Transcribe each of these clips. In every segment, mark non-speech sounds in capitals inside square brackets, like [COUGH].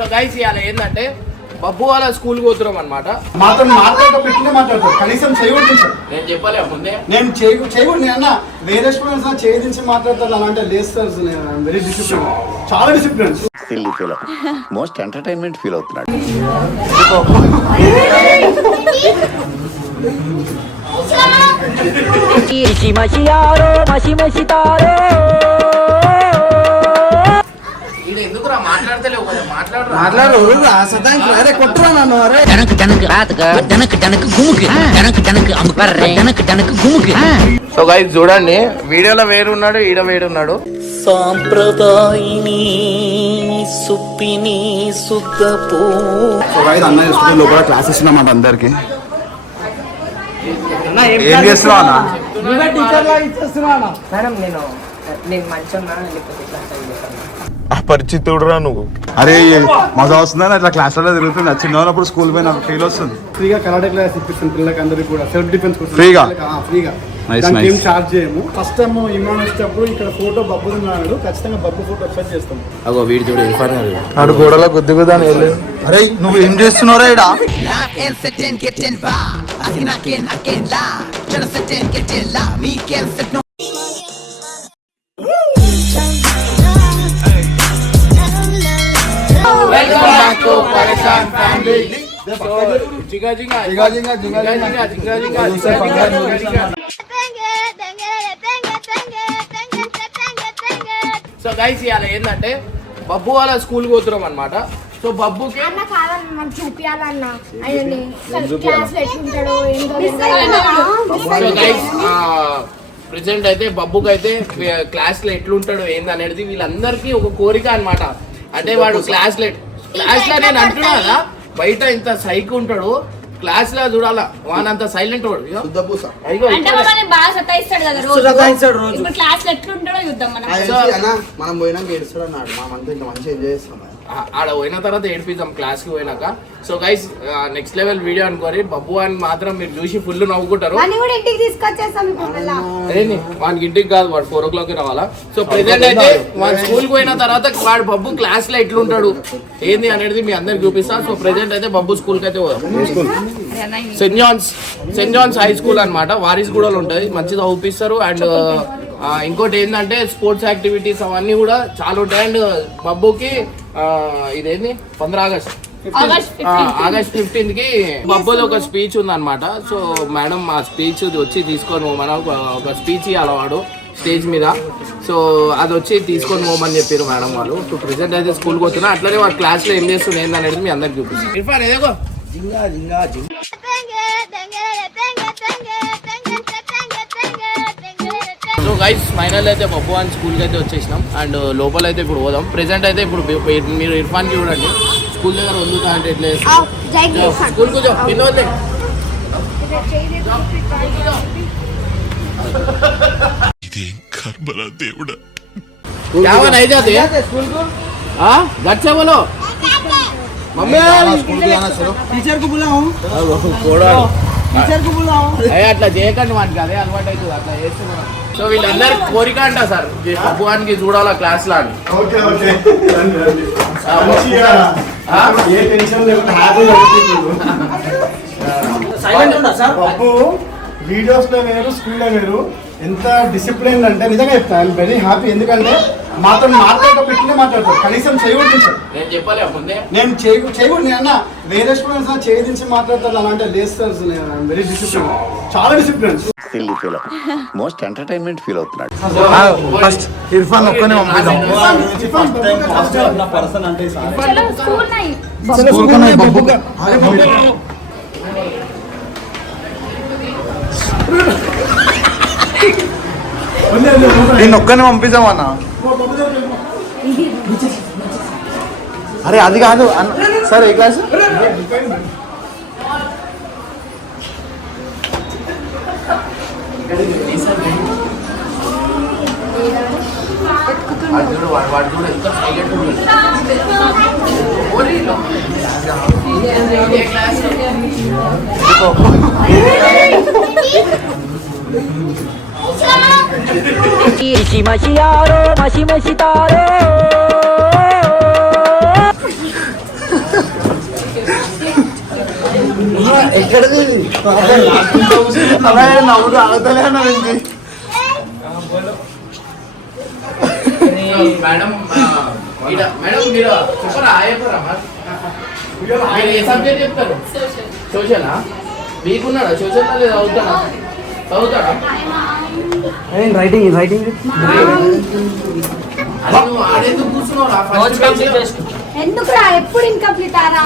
So guys ఇవాళ ఏంటంటే బబ్బు వాళ్ళ స్కూల్ పోతున్నాం అనమాట మాతో మాట్లాడతాడు కనీసం నేను చెప్పలే ముందే. నేను చేయ చేయకూడదు నేను అన్న వేరే స్టూడెంట్స్ నా చేయించి మాట్లాడతాను. అలా అంటే లేదు సార్ వెరీ డిసిప్లిన్ చాలా discipline feel most entertainment feel అవుతున్నాడు. మసి మసి మసితారో మాట్లాడు అరే కొట్టురా నన్ను అరే. డనక్ డనక్ రాతక డనక్ డనక్ గుముకి డనక్ డనక్ అమ్మకర్రే డనక్ డనక్ గుముకి సో గైస్ చూడండి వీడియోలో వేరున్నాడు ఈడ వేరున్నాడు. సాంప్రదాయిని సుప్పిని సుద్దపూ సో అన్న లోపల క్లాస్ అందరికి. ఏం చేస్తున్నావు అన్న? మేడం నేను నేను మంచిగా లేకపోతే అపరిచితుడురా నువ్వు. అరే మజా వస్తుందని అట్లా క్లాస్లలో తిరుగుతుంది? చిన్న ఉన్నప్పుడు స్కూల్ పోయి నాకు ఫీల్ వస్తుంది. ఫ్రీగా కరాటే క్లాస్ ఇప్పిస్తాను పిల్లలకి అందరికి కూడా. సెల్ఫ్ డిఫెన్స్ కోసం ఫ్రీగా? ఫ్రీగా. ఏం చార్జ్ చేయము. ఫస్ట్ టైం ఇమాన్ వచ్చేటప్పుడు ఇక్కడ ఫోటో బబ్బు ఉన్నాడు ఖచ్చితంగా బబ్బు ఫోటో ఎక్స్పెక్ట్ చేస్తాం. అగో వీడి చూడు ఆడు గోడలో గుద్దు గుద్దాని వెళ్ళి అరే నువ్వు ఏం చేస్తున్నావురా ఇడా వెల్కమ్ సో గైస్ ఇవాళ ఏంటంటే బబ్బు వాళ్ళ స్కూల్ పోతున్నాం అనమాట సో బబ్బుకి అన్న మనం చూపియాలన్న. క్లాస్ ఎట్లుంటాడో ఏంటో ప్రెసెంట్ అయితే బబ్బుకి అయితే క్లాస్లో ఎట్లుంటాడో ఏంది అనేది వీళ్ళందరికీ ఒక కోరిక అన్నమాట. అంటే వాడు క్లాస్లో క్లాస్లో నేను అంటున్నా కదా బయట ఇంత సైక్ ఉంటాడు క్లాస్లో చూడాలా? వానంత సైలెంట్ వాడు అంటే. మమ్మల్ని బాగా సతాయిస్తాడు కదా రోజు. సతాయిస్తాడు రోజు. ఇప్పుడు క్లాస్లో ఎట్లుంటాడో చూద్దాం మనం. అన్న? మనం పోయినాక ఏడుస్తాడు అన్నాడు. మా మంతా ఇంకా మంచిగా ఎంజాయ్ చేస్తాం ఆడ పోయిన తర్వాత ఏడిపిద్దాం క్లాస్కి పోయినాక. So guys next level video అనుకోరి Babbu అని మాత్రం మీరు చూసి ఫుల్ నవ్వుకుంటారు. వానికి ఇంటికి కాదు వాడు ఫోర్ ఓ క్లాక్ రావాలా? సో ప్రెసెంట్ అయితే వాడు స్కూల్ పోయిన తర్వాత వాడు బబ్బు క్లాస్లో ఎట్లుంటాడు? ఏంది అనేది మీ అందరికి చూపిస్తా. సో ప్రెసెంట్ అయితే బబ్బు స్కూల్కి అయితే పోదాం. Saint John's saint John's high school అనమాట వారిస్ కూడా ఉంటుంది మంచిగా చూపిస్తారు అండ్ ఇంకోటి ఏంటంటే స్పోర్ట్స్ యాక్టివిటీస్ అవన్నీ కూడా చాలా ఉంటాయి. అండ్ బబ్బుకి ఇదేంది పంద్రా ఆగస్ట్ ఆగస్ట్ ఆగస్ట్ ఫిఫ్టీన్త్కి బబ్బుది ఒక స్పీచ్ ఉందన్నమాట సో మేడం ఆ స్పీచ్ వచ్చి తీసుకొని పోమని ఒక ఒక స్పీచ్ ఇవ్వాలి వాడు స్టేజ్ మీద సో అది వచ్చి తీసుకొని పోమని చెప్పారు మేడం వాళ్ళు సో ప్రెసెంట్ అయితే స్కూల్ పోతున్నా అట్లనే వాడు క్లాస్లో ఏం చేస్తుంది ఏందనేది మీ అందరికి చూపిస్తాను ఇర్ఫాన్ ఏదో సో గైస్ ఫైనల్ అయితే బబ్బు అని స్కూల్కి అయితే వచ్చేసినాం అండ్ లోపల అయితే ఇప్పుడు పోదాం ప్రెసెంట్ అయితే ఇప్పుడు మీ- మీరు ఇర్ఫాన్కి చూడండి స్కూల్ దగ్గర వండుతా అంటే ఎట్లా చేస్తారు? స్కూల్ కూర్చో నిన్న వదిలే. क्या हुआ नहीं जाते हाँ घर से बोलो मम्मी టీచర్ కు బులావు అట్లా చేయకండి వానికి అదే అలవాటు అవుతుంది అట్లా చేస్తున్నాం. సో వీళ్ళందరి కోరిక అంట సార్ బబ్బువానికి చూడాలా క్లాస్ లా అని పప్పు వీడియోస్లో వేరు స్కూల్లో వేరు ఎంత డిసిప్లిన్ అంటే నిజంగా చెప్తాను ఐఎమ్ వెరీ హ్యాపీ ఎందుకంటే మాతో మాట్లాడేటప్పుడు ఇట్లనే మాట్లాడతాడు కనీసం చేయకూడదు సార్ నేను చెప్పలే ముందే నేను చేయ చేయకూడదు నేను అన్న వేరే స్టూడెంట్స్ నా చేయించి మాట్లాడతాడు అలా అంటే లేదు సార్ వెరీ డిసిప్లిన్ చాలా discipline silly feel most entertainment feel అవుతున్నాడు ఫస్ట్ ఇర్ఫాన్ ఒక్కనే పంపిద్దాం పర్సన్ అంటే చలో స్కూల్ నై స్కూల్ కన్నా బబ్బు నేను ఒక్కనే పంపిద్దామన్నా అరే అది కాదు అన్న సరే ఏ క్లాస్ ఎక్కడది నవ్వులు ఆడతలే అన్నది మేడం మేడం మీకున్నాడా సోషల్ చదువుతాడా చదువుతాడా రైటింగ్ రైటింగ్? ఎందుకు రా ఎప్పుడు ఇన్కంప్లీట్ ఆరా?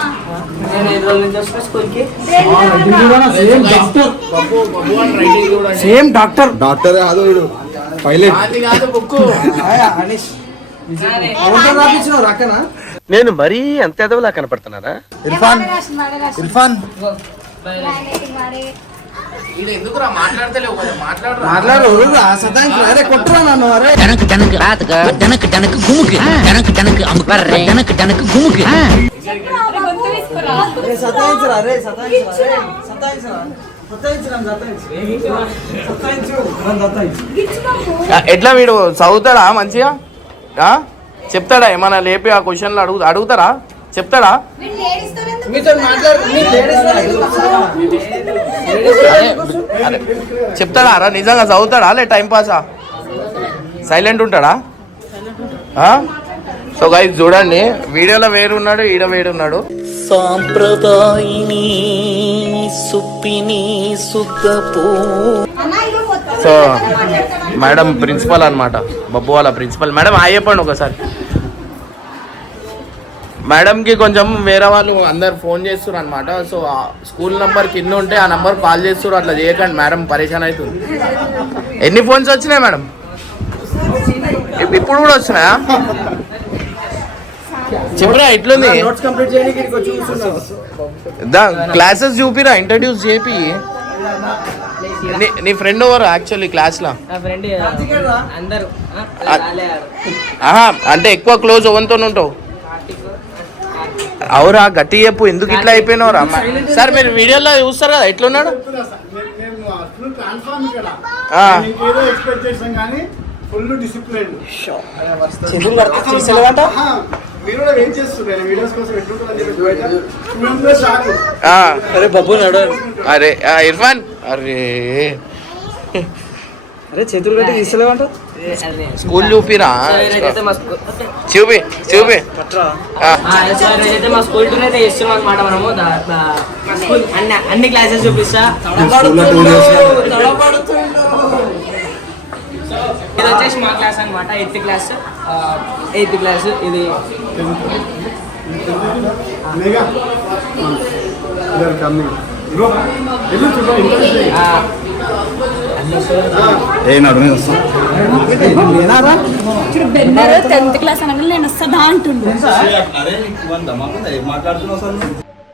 సేమ్ డాక్టర్ డాక్టర్ కాదు వీడు. పైలట్ నేను మరీ అంత ఎదవలా కనపడుతున్నారా ఇర్ఫాన్. ఇర్ఫాన్. మాట్లాడు అరే కొట్టురా నన్ను అరే. గుముకి. గుముకి. సతాయించరా సతాయించరా సతాయించరా ఎట్లా వీడు చదువుతాడా మంచిగా? ఆ? చెప్తాడా? ఏమన్నా లేపి ఆ క్వశ్చన్లు అడుగు అడుగుతారా? చెప్తాడా? మీతో చెప్తాడా రా? నిజంగా చదువుతాడా? లే టైం పాసా సైలెంట్ ఉంటాడా? సో గైస్ చూడండి. వీడియోలో వేరు ఉన్నాడు ఈడ వేరు ఉన్నాడు సాంప్రదాయిని సుప్పిని సుద్దపూ సో మేడం ప్రిన్సిపల్ అన్నమాట. బబ్బు వాళ్ళ ప్రిన్సిపల్ మేడం ఆ చెప్పండి ఒకసారి. మేడంకి కొంచెం వేరే వాళ్ళు అందరు ఫోన్ చేస్తారు అనమాట సో ఆ స్కూల్ నంబర్ కింద ఉంటే ఆ నంబర్ కాల్ చేస్తారు అట్లా చేయకండి మేడం పరేషాన్ అవుతుంది ఎన్ని ఫోన్స్ వచ్చినాయి మేడం? ఇప్- ఇప్పుడు కూడా వచ్చినాయా? చెప్పరా ఎట్లుంది? దా క్లాసెస్ చూపిరా ఇంట్రడ్యూస్ చేపి. నీ నీ ఫ్రెండ్ ఎవరు యాక్చువల్లీ క్లాస్లో అంటే ఎక్కువ క్లోజ్ ఎవరితో ఉంటావు? అవురా గట్టి చెప్పు. ఎందుకు ఇట్లా అయిపోయినావురా సార్ మీరు వీడియోలో చూస్తారు కదా ఎట్లున్నాడు? అరే బాబు నడు అరే ఇర్ఫాన్. అరే. అరే చేతులు కట్టి తీసలేవంట అదే. స్కూల్ చూపిరా చూపి చూపి. మా స్కూల్ టూర్ అయితే ఇస్తున్నాం అనమాట మనము. దా- దా- మా స్కూల్ అన్ని అన్ని క్లాసెస్ చూపిస్తా. ఇది వచ్చేసి మా క్లాస్ అనమాట ఎయిత్ క్లాస్. ఎయిత్ క్లాస్ ఇది. ఏ నడుమే వస్తాం. ఏనారా ఇప్పుడు బెన్నర్ టెన్త్ క్లాస్ అనగా నేను వస్తుందా అంటుండు.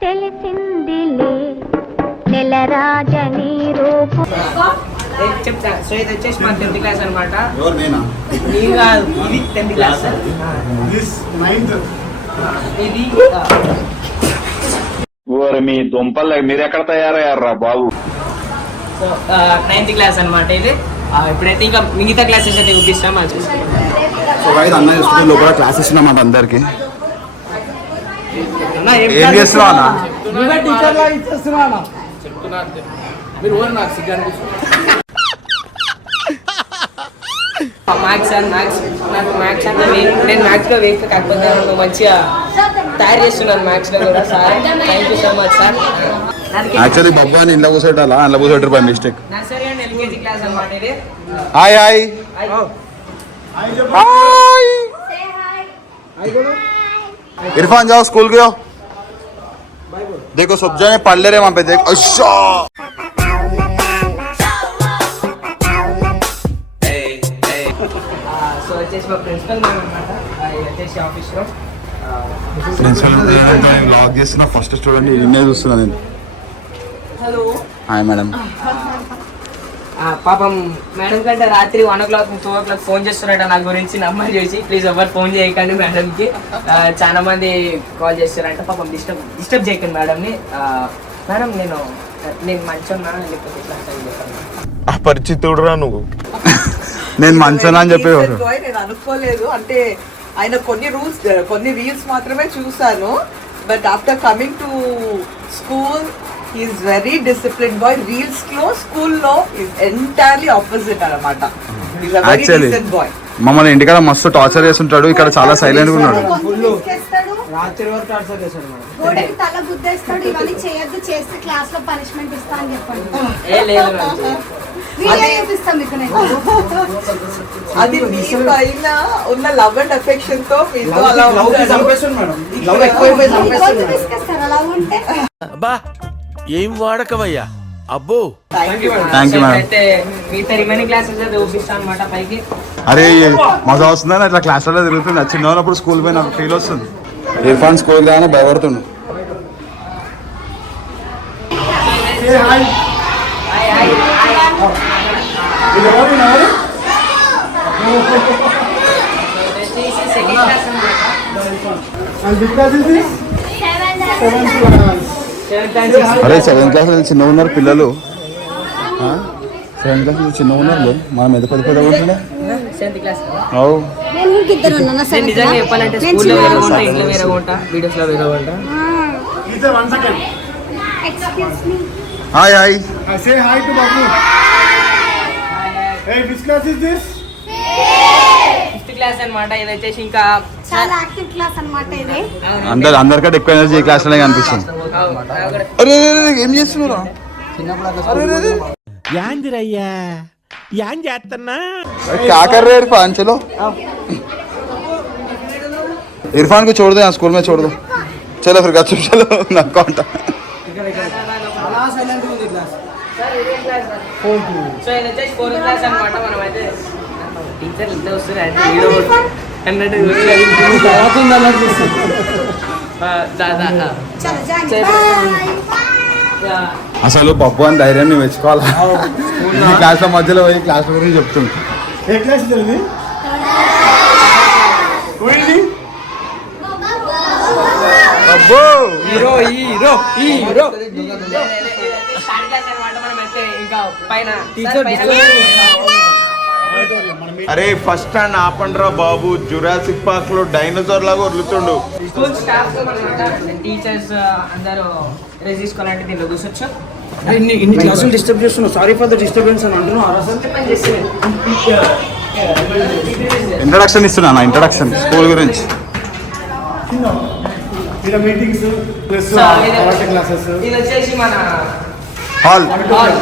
తెలిసిందిలే నెల రాజని రూపు. ఏ, చెప్తా. సో ఇది వచ్చేసి మా టెన్త్ క్లాస్ అనమాట ఎవరు నేనా? ఇది కాదు. ఇది టెన్త్ క్లాస్. ఇది మీ దుంపలు మీరు ఎక్కడ తయారయ్యారా బాబు? సో నైన్త్ క్లాస్ అనమాట ఇది. ఇప్పుడైతే ఇంకా మిగతా క్లాసెస్ అయితే చూపిస్తాం అది సో గైస్ అన్న చూసుకుంటే లోపల క్లాస్ ఇచ్చినామాట అందరికి. ఏం చేస్తున్నావు అన్న? మ్యాథ్స్ అండ్ మ్యాథ్స్ నాకు మ్యాథ్స్ అంటే నేను మ్యాథ్స్లో వీక్ కాకపోతే మంచిగా తయారు చేస్తున్నాను మ్యాథ్స్లో కూడా sir. Thank you so much sir actually Babbu అని ఇంట్లో కూర్చోటాలా అందులో కూర్చోటారు by mistake nursery and LKG class అనమాట ఇది హాయ్ హాయ్ हाय इरफान जाओ स्कूल गयो देखो सब जने पढ़ ले रहे वहां पे देख अच्छा సో వచ్చేసి మా ప్రిన్సిపల్ మ్యామ్ అనమాట ఇది వచ్చేసి ఆఫీస్లో ప్రిన్సిపల్ బ్లాగ్ చేస్తున్న ఫస్ట్ స్టూడెంట్ నిన్నే చూస్తున్నా నేను హలో. Hi madam. పాపం మేడం కంటే రాత్రి one o'clock two o'clock phone చేస్తున్నారట నా గురించి నమ్మని చేసి. ప్లీజ్ ఎవరు ఫోన్ చేయకండి మేడంకి. చాలా మంది కాల్ చేస్తారంట పాపం డిస్టర్బ్ డిస్టర్బ్ చేయకండి మేడంని. ఆ, మేడం నేను నేను మంచిగా లేకపోతే ఇట్లా అపరిచితుడురా నువ్వు. నేను మంచోనా అని చెప్పేవారు. నేను అనుకోలేదు. అంటే ఆయన కొన్ని రూల్స్ కొన్ని రీల్స్ మాత్రమే చూసాను but after coming to school he's very discipline boy రీల్స్లో స్కూల్లో ఎంటైర్లీ ఆపోజిట్ అనమాట బాయ్ మమ్మల్ని ఇంటికాడ మస్తు టార్చర్ చేస్తుంటాడు. ఇక్కడ చాలా సైలెంట్గా ఉన్నాడు. గోడకి తల గుద్దేస్తాడు ఇవన్నీ చేయొద్దు చేస్తే క్లాస్లో పనిష్మెంట్ ఇస్తా అని చెప్పండి. ఏ లేదు మేడం వీడియో [LAUGHS] చూపిస్తాం మీకు నేను. అది మీ పైన ఉన్న లవ్ అండ్ అఫెక్షన్తో మీతో అలా ఉంటే? బా ఏం వాడకవయ్యా? అబ్బో. థ్యాంక్ యూ మేడం అయితే మిగతా రిమైనింగ్ క్లాసెస్ అయితే చూపిస్తాను అనమాట పైకి? అరే మజా వస్తుందని అట్లా క్లాస్లలో తిరుగుతుంది. చిన్న ఉన్నప్పుడు స్కూల్ పోయి నాకు ఫీల్ వస్తుంది. ఇర్ఫాన్ స్కూల్ కానీ భయపడుతుండు? సెకండ్ క్లాస్ అరే సెవెంత్ క్లాస్ చిన్న ఉన్నారు పిల్లలు. సెవెంత్ క్లాస్ చిన్న ఉన్నారు మనం ఎంత పెద్ద పెద్ద ఉంటుండే క్లాస్ అవు. నిజంగా చెప్పాలంటే స్కూల్లో వేరే ఇంట్లో వేరే వేరే hi hi hi to Babu. Hey, which class is this? Fifth class అన్నమాట ఇది వచ్చేసి ఇంకా చాలా యాక్టివ్ క్లాస్ అన్నమాట ఇది. అందరు అందరికంటే ఎక్కువ ఎనర్జీ ఈ క్లాస్లోనే కనిపిస్తుంది. అరే అరే, అరే, ఏం చేస్తున్నారా యాందిరయ్యా యాం చేస్తున్నా क्या कर रहे हैं इरफान चलो इरफान को छोड़ दो यहाँ स्कूल में छोड़ दो चलो फिर गपचुप चलो ना कौन సో ఇది వచ్చేసి ఫోర్త్ క్లాస్ అన్నమాట మనం అయితే టీచర్ ఇంత వస్తారు అయితే వీడియో అన్నట్టు చాలా జాగ్రత్త అసలు పప్పు అని ధైర్యాన్ని మెచ్చుకోవాలా? ఈ క్లాస్ మధ్యలో పోయి క్లాస్ గురించి చెప్తుంది ఏ క్లాస్ ఇది? అబ్బో! Hero hero hero. ఇంకా పైన. టీచర్ అరే ఫస్ట్ స్టాండ్ ఆపండ్రా బాబు. జురాసిక్ పార్క్లో డైనోసార్ లాగా వదులుతుండు. స్కూల్ స్టాఫ్ టీచర్స్ అందరూ రెస్ట్ తీసుకోవాలంటే దీనిలో కూర్చోచ్చు. ఇన్ని ఇన్ని క్లాసులు డిస్టర్బ్ చేస్తున్నావు. సారీ ఫర్ ద డిస్టర్బెన్స్ అని అంటున్నావు. అసలు ఇంట్రడక్షన్ ఇస్తున్నా నా ఇంట్రడక్షన్ స్కూల్ గురించి. మీటింగ్స్ క్లాసెస్ ఇది వచ్చేసి మన హాల్ హాల్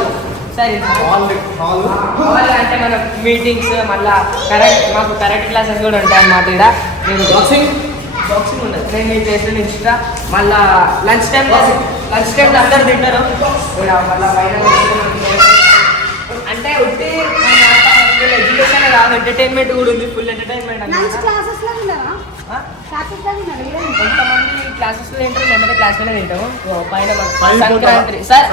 సరే. హాల్ హాల్ అంటే మన మీటింగ్స్ మళ్ళా కరెక్ట్ మాకు కరెక్ట్ క్లాసెస్ కూడా ఉంటాయి అన్నమాట ఇక్కడ నేను బాక్సింగ్ బాక్సింగ్ ఉండదు. నేను మీ ప్లేస్లో నిల్చుంటా మళ్ళా లంచ్ టైం లంచ్ టైంలో అందరు తింటారు. మళ్ళా పైన అంటే ఉట్టి ఎడ్యుకేషన్ కాదు ఎంటర్టైన్మెంట్ కూడా ఉంది ఫుల్ ఎంటర్టైన్మెంట్ లంచ్ కొంతమంది క్లాసెస్లో తింటారు మేమైతే క్లాస్లోనే తింటాము పైన సంక్రాంతి సార్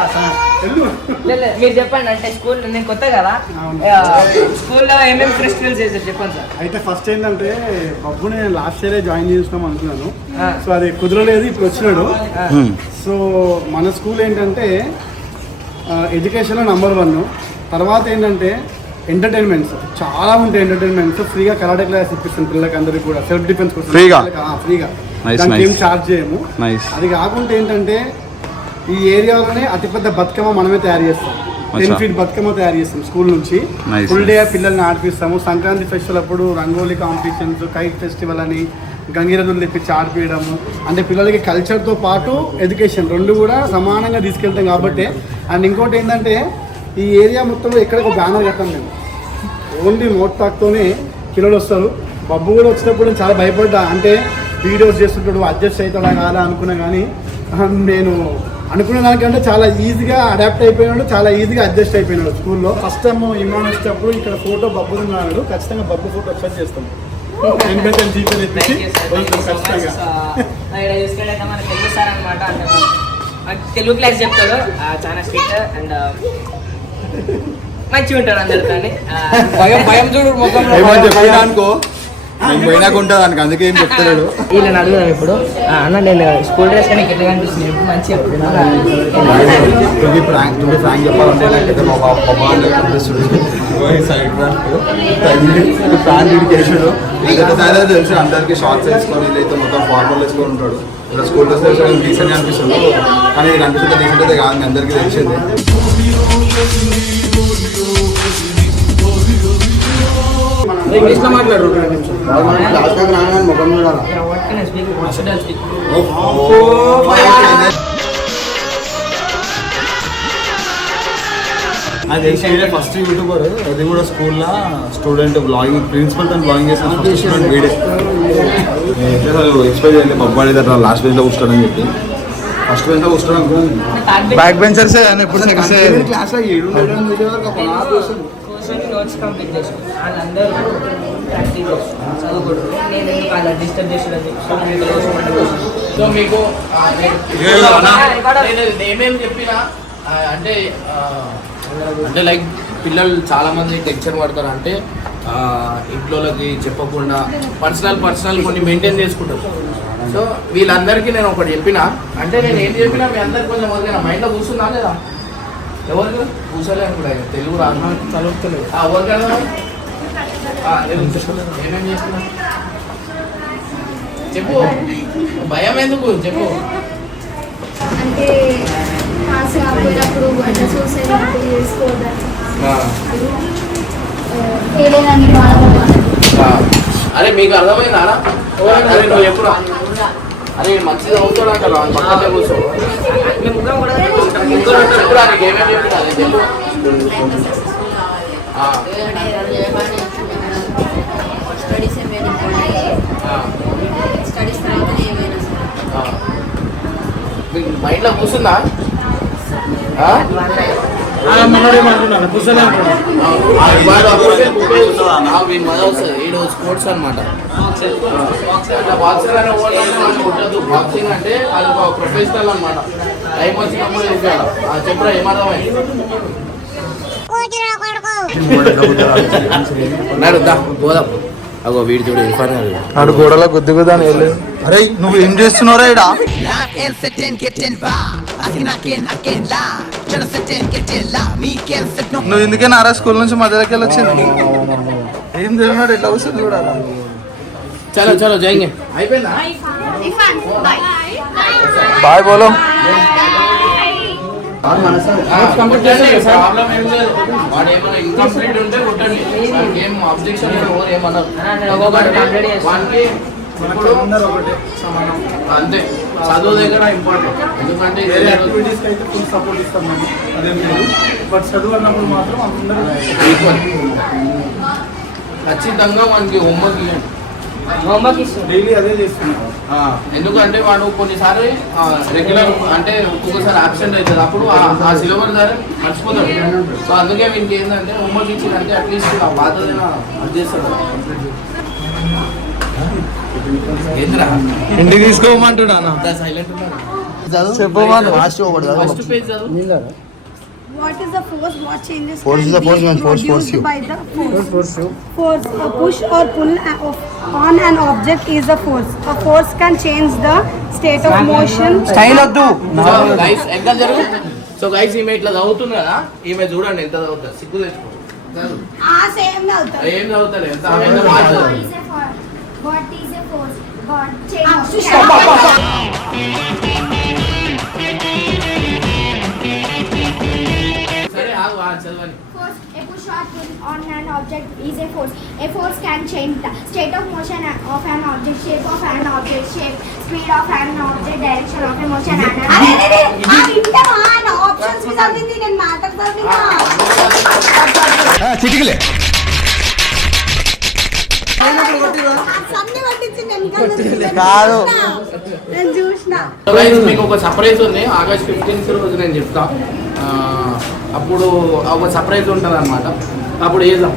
మీరు చెప్పండి అంటే స్కూల్ నేను కొత్త కదా స్కూల్లో ఏమేమి ఫెస్టివల్స్ చేశారు చెప్పండి సార్ అయితే ఫస్ట్ ఏంటంటే బబ్బుని నేను లాస్ట్ ఇయరే జాయిన్ చేసినాం అనుకున్నాను. సో అది కుదరలేదు ఇప్పుడు వచ్చినాడు. సో మన స్కూల్ ఏంటంటే ఎడ్యుకేషన్లో నంబర్ వన్ తర్వాత ఏంటంటే ఎంటర్టైన్మెంట్స్ చాలా ఉంటాయి ఎంటర్టైన్మెంట్స్ ఫ్రీగా కరాటే క్లాస్ ఇప్పిస్తాం పిల్లలకి అందరికీ కూడా. సెల్ఫ్ డిఫెన్స్ కోసం ఫ్రీగా? ఫ్రీగా ఏం. చార్జ్ చేయము. అది కాకుండా ఏంటంటే ఈ ఏరియాలోనే అతిపెద్ద బతుకమ్మ మనమే తయారు చేస్తాం. టెన్. ఫీట్ బతుకమ్మ తయారు చేస్తాం స్కూల్ నుంచి. Full day. పిల్లల్ని ఆడిపిస్తాము. సంక్రాంతి ఫెస్టివల్ అప్పుడు రంగోలీ కాంపిటీషన్స్ కైట్ ఫెస్టివల్ అని గంగిరదులు తెప్పించి ఆడిపించడము అంటే పిల్లలకి కల్చర్తో పాటు ఎడ్యుకేషన్ రెండు కూడా సమానంగా తీసుకెళ్తాం కాబట్టి. అండ్ ఇంకోటి ఏంటంటే ఈ ఏరియా మొత్తంలో ఎక్కడ ఒక బ్యానర్ కట్టాం మేము. ఓన్లీ నోట్ టాక్తోనే పిల్లలు వస్తారు. బబ్బు కూడా వచ్చినప్పుడు నేను చాలా భయపడ్డా. అంటే వీడియోస్ చేస్తుంటాడు అడ్జస్ట్ అవుతాడా కాదా అనుకున్నా కానీ నేను అనుకున్న దానికంటే చాలా ఈజీగా అడాప్ట్ అయిపోయినాడు చాలా ఈజీగా అడ్జస్ట్ అయిపోయినాడు స్కూల్లో. ఫస్ట్ టైం ఇమాన్ వచ్చేటప్పుడు ఇక్కడ ఫోటో బబ్బు ఉన్నాడు. ఖచ్చితంగా బబ్బు ఫోటో వచ్చేది చేస్తాం. తెలుగు క్లాస్ చెప్తాడు. ఆ, చాలా స్ట్రిక్ట్ అండ్ మంచిగా ఉంటాడు అందరితో భయం భయం చూడు చెప్పినా అనుకో. నేను పోయినాక ఉంటుంది దానికి అందుకే ఏం చెప్తలేడు. వీళ్ళని అడుగుదాం ఇప్పుడు. అన్న నేను స్కూల్ డ్రెస్ కానీ ఎట్లా కనిపిస్తుంది మంచిగా ప్రాంక్ చెప్పాలంటే నాకైతే మా బాబు కనిపిస్తుంది సైడ్ ఫ్యాన్ వీడికి వేసాడు. ఇదైతే దాని తెలుసు అందరికి షార్ట్స్ వేసుకొని ఇదైతే మొత్తం ఫార్మల్ వేసుకొని ఉంటాడు. ఇక్కడ స్కూల్ డ్రెస్ వేసుకోవడం డీసెంట్ అనిపిస్తుంది కానీ ఇది కనిపిస్తుంది డీసెంట్ అయితే కాదు మీ అందరికీ తెలిసింది. అది ఫస్ట్ యూట్యూబర్ అది కూడా స్కూల్లో స్టూడెంట్ బ్లాగింగ్ ప్రిన్సిపల్ తను బ్లాగింగ్ చేసిన ఫస్ట్ స్టూడెంట్ వీడే. ఎక్స్పెక్ట్ చేయాలి పబ్బాడి దగ్గర లాస్ట్ బెంచ్లో కూర్చోడని చెప్పి. ఫస్ట్ బెంచ్లో బ్యాక్ బెంచర్సే అని ఎప్పుడు క్లాస్లో ఏడు ఉండడం చూసేవారు ఒక నాలుగు రోజులు. కూర్చొని నోట్స్ కంప్లీట్ చేసాం వాళ్ళందరూ ప్రాక్టీస్ చేస్తున్నాం చదువుకుంటారు నేను ఎందుకు అలా డిస్టర్బ్ చేసేది సో మీకు ఆ, నేను- చెప్పినా అంటే అంటే లైక్ పిల్లలు చాలా మంది టెన్షన్ పడతారు అంటే ఇంట్లోకి చెప్పకుండా పర్సనల్ పర్సనల్ కొన్ని మెయింటైన్ చేసుకుంటారు. సో వీళ్ళందరికీ నేను ఒకటి చెప్పిన. అంటే నేను ఏం చెప్పినా మీ అందరికి కొంచెం వదిలేనా? మైండ్లో కూర్చున్నా లేదా? ఎవరికి కూర్చోలేను కూడా. తెలుగు రాదు. చదువుతలేదు ఎవరికి అర్థం? ఆ, లేదు. ఏమేం చేస్తున్నా చెప్పు. భయం ఎందుకు? చెప్పు. అంటే పాస్ కాకపోయినప్పుడు అట్లా సూసైడ్ అప్పుడు అరే మీకు అర్థమైందా? అరే? నువ్వు చెప్పురా అరే మంచిగా అవుతాడు అంటారు పక్కనే కూర్చో. ముగ్గురు ఉంటారు. చెప్పురా నీకు ఏమేమి చెప్పినా అదే చెప్పు. ఆ, స్టడీస్ ఏమైనా స్టడీస్ తర్వాత ఏమైనా మైండ్లో కూర్చుందా ఈడు స్పోర్ట్స్ అనమాట బాక్సింగ్ అంటే అది ఒక ప్రొఫెషనల్ అనమాట టైం వచ్చినప్పుడు చెప్పరా ఏమర్థమైంది నడుద్దా పోదాం అగో వీడి చూడు ఇర్ఫాన్ గారు ఆడు గోడలో గుద్దు గుద్దు అని వెళ్ళి అరే నువ్వు ఏం ఇడా నువ్వు ఎందుకే నారా స్కూల్ నుంచి మధ్యలోకి వెళ్ళి వచ్చింది ఏం తెలియనాడు ఎట్లా వస్తుంది చూడాలి చలో చలో జైంగే అయిపోయిందా? బాయ్ బోలో. ఇన్కంప్లీట్ ఉంటే కొట్టండి. వాడికి ఏం అబ్జెక్షన్ ఎవరు ఏమన్నారు ఇప్పుడు అంతే. చదువు దగ్గర ఇంపార్టెంట్ ఎందుకంటే వేరే యాక్టివిటీస్ అయితే ఫుల్ సపోర్ట్ ఇస్తాం మేము అదేం లేదు. బట్ చదువు అన్నప్పుడు మాత్రం అందరూ ఈక్వల్ ఖచ్చితంగా మనకి హోంవర్క్ ఇవ్వండి హోంవర్క్ ఇస్తుంది డైలీ అదే చేస్తున్నాం. ఆ, ఎందుకంటే వాడు కొన్నిసార్లు రెగ్యులర్ అంటే ఒక్కొక్కసారి అబ్సెంట్ అవుతుంది అప్పుడు ఆ- సిలబస్ ద్వారా మర్చిపోతాడు. సో అందుకే వీనికి ఏంటంటే హోంవర్క్ ఇచ్చిందంటే అట్లీస్ట్ ఆ బాధదైనా అది చేస్తాడు ఇంటికి తీసుకోమంటాడు అన్న సైలెంట్ ఉన్నాడు చెప్పమను ఫస్ట్ పేజ్ చదువు What is the force? What changes Force can is the be force when force force you. by the force? Force. A push or pull of, on an object is a force. A force can change the state of motion. Style వద్దు guys ఎక్కడ జరుగు so guys ఈమె ఇట్లా చదువుతుంది కదా ఈమె చూడండి ఎంత చదువుతుంది సిగ్గు తెచ్చుకో చదువు. Ah, same అవుతుంది. ఏం చదువుతారు a push what on an object is a force. A force can change the state of motion of an object, shape of an object, shape, speed of an object, direction of a motion. And an अरे options भी सब दिन दिन मातक guys మీకు ఒక surprise ఉంది. August fifteenth రోజు నేను చెప్తా. అప్పుడు ఒక సర్ప్రైజ్ ఉంటుంది అనమాట అప్పుడు వేద్దాం